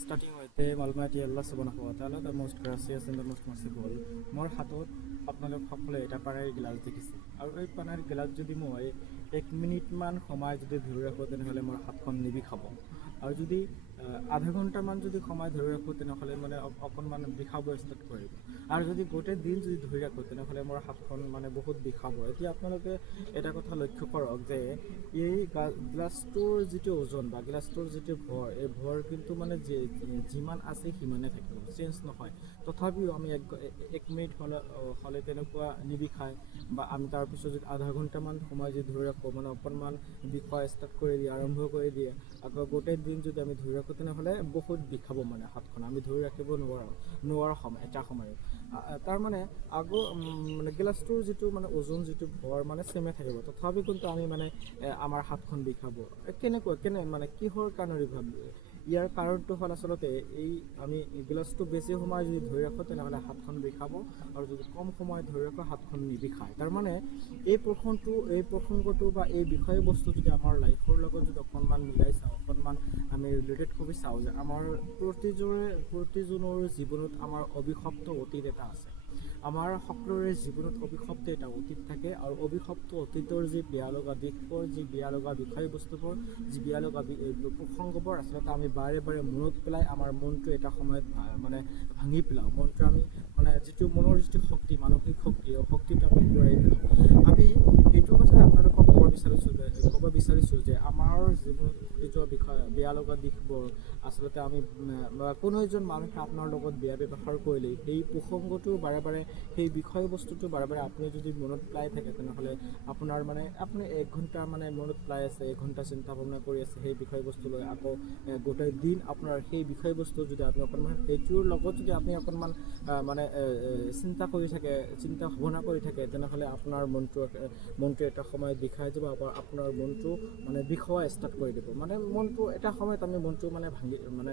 Starting with the Almighty Allah subhanahu wa ta'ala, the most gracious and the most merciful. মোৰ হাতত আপোনালোক সকলে এটা পানাৰ গিলাচ দেখিছে আৰু এই পানাৰ গিলাচ যদি মই 1 মিনিটমান সময় যদি ধৰি ৰাখোঁ তেনেহ'লে মোৰ হাতখন নিবিষাব আৰু যদি আধা ঘণ্টামান যদি সময় ধৰি ৰাখোঁ তেনেহ'লে মানে অকণমান বিষাব ষ্টাৰ্ট কৰিব আৰু যদি গোটেই দিন যদি ধৰি ৰাখোঁ তেনেহ'লে মোৰ হাতখন মানে বহুত বিষাব। এতিয়া আপোনালোকে এটা কথা লক্ষ্য কৰক যে এই গ্লাছটোৰ যিটো ওজন বা গ্লাছটোৰ যিটো ভৰ, এই ভৰ কিন্তু মানে যিমান আছে সিমানে থাকিব, চেঞ্জ নহয়। তথাপিও আমি 1 মিনিট হ'লে তেনেকুৱা নিবিষায় বা আমি তাৰপিছত যদি আধা ঘণ্টামান সময় যদি ধৰি ৰাখোঁ মানে অকণমান বিষোৱা ষ্টাৰ্ট কৰি দিয়ে, আৰম্ভ কৰি দিয়ে, আকৌ গোটেই দিন যদি আমি ধৰি ৰাখোঁ তেনেহ'লে বহুত বিষাব মানে হাতখন, আমি ধৰি ৰাখিব নোৱাৰা এটা সময়ত। তাৰ মানে মানে গিলাচটোৰ যিটো মানে ওজন যিটো ভৰ মানে চেমে থাকিব, তথাপি কিন্তু আমি মানে আমাৰ হাতখন বিষাব। মানে কিহৰ কাৰণে বিষাব? ইয়াৰ কাৰণটো হ'ল আচলতে আমি গিলাচটো বেছি সময় যদি ধৰি ৰাখোঁ তেনেহ'লে হাতখন বিষাব আৰু যদি কম সময় ধৰি ৰাখোঁ হাতখন নিবিষায়। তাৰমানে এই প্ৰসংগটো বা এই বিষয়বস্তু যদি আমাৰ লাইফৰ লগত যদি অকণমান মিলাই চাওঁ, অকণমান আমি ৰিলেটেড কৰি চাওঁ যে আমাৰ প্ৰতিজনৰ জীৱনত আমাৰ অভিশপ্ত অতীত এটা আছে। আমাৰ সকলোৰে জীৱনত অভিশপ্ত এটা অতীত থাকে আৰু অভিশপ্ত অতীতৰ যি বেয়া লগা দিশবোৰ, যি বেয়া লগা বিষয়বস্তুবোৰ, যি বেয়া লগা প্ৰসংগবোৰ আচলতে আমি বাৰে বাৰে মনত পেলাই আমাৰ মনটো এটা সময়ত মানে ভাঙি পেলাওঁ। মনটো আমি মানে যিটো মনৰ যিটো শক্তি, মানসিক শক্তি, শক্তিটো আমি ঘূৰাই পেলাওঁ। আমি এইটো কথা আপোনালোকক ক'ব বিচাৰিছোঁ যে আমাৰ জীৱনত ঘটি যোৱা বেয়া লগা দিশবোৰ আচলতে আমি কোনো এজন মানুহে আপোনাৰ লগত বেয়া ব্যৱহাৰ কৰিলে সেই প্ৰসংগটো বাৰে বাৰে, সেই বিষয়বস্তুটো বাৰে বাৰে আপুনি যদি মনত পেলাই থাকে তেনেহ'লে আপোনাৰ মানে আপুনি 1 ঘণ্টা মানে মনত পেলাই আছে, 1 ঘণ্টা চিন্তা ভাৱনা কৰি আছে সেই বিষয়বস্তু লৈ, আকৌ গোটেই দিন আপোনাৰ সেই বিষয়বস্তু যদি আপুনি অকণমান সেইটোৰ লগত যদি আপুনি অকণমান মানে চিন্তা ভাৱনা কৰি থাকে তেনেহ'লে আপোনাৰ মনটো এটা সময়ত বিষাই যাব, আপোনাৰ মনটো মানে বিষোৱা ষ্টাৰ্ট কৰি দিব। মানে মনটো এটা সময়ত আমি মনটো মানে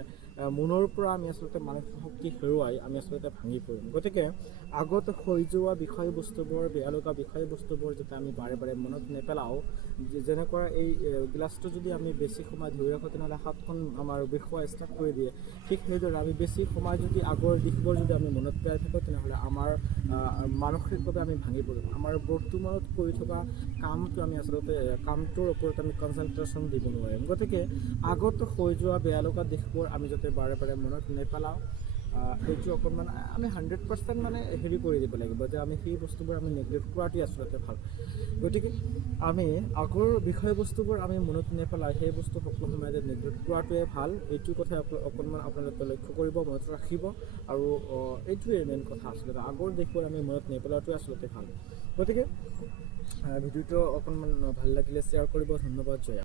মনৰ পৰা আমি আচলতে মানসিক শক্তি হেৰুৱাই আমি আচলতে ভাঙি পৰিম। গতিকে আগত হৈ যোৱা বিষয়বস্তুবোৰ, বেয়া লগা বিষয়বস্তুবোৰ যাতে আমি বাৰে বাৰে মনত নেপেলাওঁ। যেনেকুৱা এই গিলাচটো যদি আমি বেছি সময় ধৰি ৰাখোঁ তেনেহ'লে হাতখন আমাৰ বিষোৱা ষ্টাৰ্ট কৰি দিয়ে, ঠিক সেইদৰে আমি বেছি সময় যদি আগৰ দিশবোৰ যদি আমি মনত পেলাই থাকোঁ তেনেহ'লে আমাৰ মানসিকভাৱে আমি ভাঙি পৰিম। আমাৰ বৰ্তমানত কৰি থকা কামটোৰ ওপৰত আমি কনচেনট্ৰেশ্যন দিব নোৱাৰিম। গতিকে আগত হৈ যোৱা বেয়া লগা দিশবোৰ আমি যাতে বাৰে বাৰে মনত নেপেলাওঁ, সেইটো অকণমান আমি 100% মানে কৰি দিব লাগিব যে আমি সেই বস্তুবোৰ আমি নেগলেক্ট কৰাটোৱে আচলতে ভাল। গতিকে আমি আগৰ বিষয়বস্তুবোৰ আমি মনত নেপেলাই সেই বস্তু সকলো সময়তে নেগলেক্ট কৰাটোৱে ভাল। এইটো কথা অকণমান আপোনালোকে লক্ষ্য কৰিব, মনত ৰাখিব আৰু এইটোৱে মেইন কথা আচলতে, আগৰ দিশবোৰ আমি মনত নেপেলোৱাটোৱে আচলতে ভাল। গতিকে ভিডিঅ'টো অকণমান ভাল লাগিলে শ্বেয়াৰ কৰিব। ধন্যবাদ। জয়।